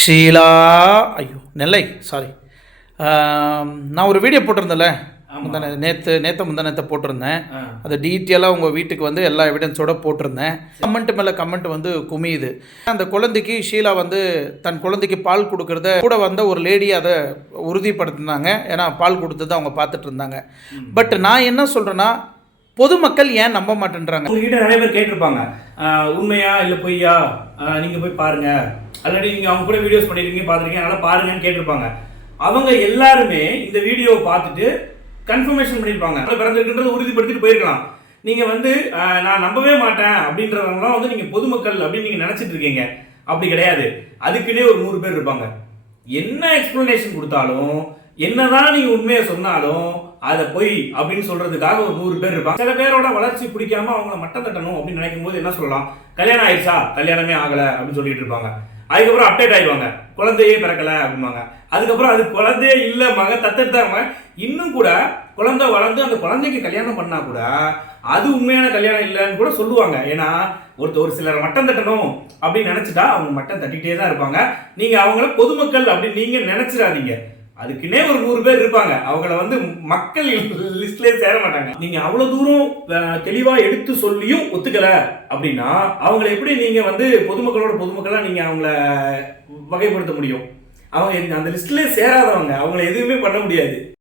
ஷீலா ஐயோ நெல்லை சாரி நான் ஒரு வீடியோ போட்டிருந்தேன்ல நேற்று போட்டிருந்தேன். அது டீட்டெயிலாக உங்கள் வீட்டுக்கு வந்து எல்லா எவிடன்ஸோடு போட்டிருந்தேன். கமெண்ட் மேலே கமெண்ட் வந்து குமியுது. அந்த குழந்தைக்கு ஷீலா வந்து தன் குழந்தைக்கு பால் கொடுக்கறத கூட வந்த ஒரு லேடி அதை உறுதிப்படுத்தினாங்க. ஏன்னா பால் கொடுத்தது அவங்க பார்த்துட்டு இருந்தாங்க. பட் நான் என்ன சொல்கிறேன்னா, பொதுமக்கள் ஏன் நம்ப மாட்டேன்றாங்க? உங்ககிட்ட நிறைய பேர் கேட்டிருப்பாங்க, உண்மையா இல்லை பொய்யா, நீங்கள் போய் பாருங்க, ஆல்ரெடி நீங்கள் அவங்க கூட வீடியோஸ் பண்ணியிருக்கீங்க பார்த்துருக்கீங்க, அதனால் பாருங்கன்னு கேட்டிருப்பாங்க. அவங்க எல்லாருமே இந்த வீடியோவை பார்த்துட்டு கன்ஃபர்மேஷன் பண்ணியிருப்பாங்க. பிறந்திருக்குன்றது உறுதிப்படுத்திட்டு போயிருக்கலாம். நீங்கள் வந்து நான் நம்பவே மாட்டேன் அப்படின்றவங்களாம் வந்து நீங்கள் பொதுமக்கள் அப்படின்னு நீங்கள் நினச்சிட்டு இருக்கீங்க. அப்படி கிடையாது. அதுக்குன்னே ஒரு 100 பேர் இருப்பாங்க. என்ன எக்ஸ்பிளனேஷன் கொடுத்தாலும், என்னதான் நீங்கள் உண்மையை சொன்னாலும் அதை பொய் அப்படின்னு சொல்றதுக்காக ஒரு 100 பேர் இருப்பாங்க. சில பேரோட வளர்ச்சி பிடிக்காம அவங்கள மட்டம் தட்டணும் அப்படின்னு நினைக்கும் போது என்ன சொல்லலாம், கல்யாணம் ஆயிடுச்சா, கல்யாணமே ஆகலை அப்படின்னு சொல்லிட்டு இருப்பாங்க. அதுக்கப்புறம் அப்டேட் ஆயிடுவாங்க, குழந்தையே பிறக்கலை அப்படிம்பாங்க. அதுக்கப்புறம் அது குழந்தையே இல்லை, மக தத்தெடுத்தாங்க. இன்னும் கூட குழந்தை வளர்ந்து அந்த குழந்தைக்கு கல்யாணம் பண்ணா கூட அது உண்மையான கல்யாணம் இல்லைன்னு கூட சொல்லுவாங்க. ஏன்னா ஒரு சிலர் மட்டம் தட்டணும் அப்படின்னு நினைச்சிட்டா அவங்க மட்டம் தட்டிகிட்டே தான் இருப்பாங்க. நீங்க அவங்கள பொதுமக்கள் அப்படின்னு நீங்க நினைச்சிடாதீங்க. அதுக்குன்னே ஒரு 100 பேர் இருப்பாங்க. அவங்கள வந்து மக்கள் லிஸ்ட்லேயே சேர மாட்டாங்க. நீங்க அவ்வளவு தூரம் தெளிவா எடுத்து சொல்லியும் ஒத்துக்கல அப்படின்னா அவங்கள எப்படி நீங்க வந்து பொதுமக்களா நீங்க அவங்கள வகைப்படுத்த முடியும்? அவங்க அந்த லிஸ்ட்லேயே சேராதவங்க, அவங்கள எதுவுமே பண்ண முடியாது.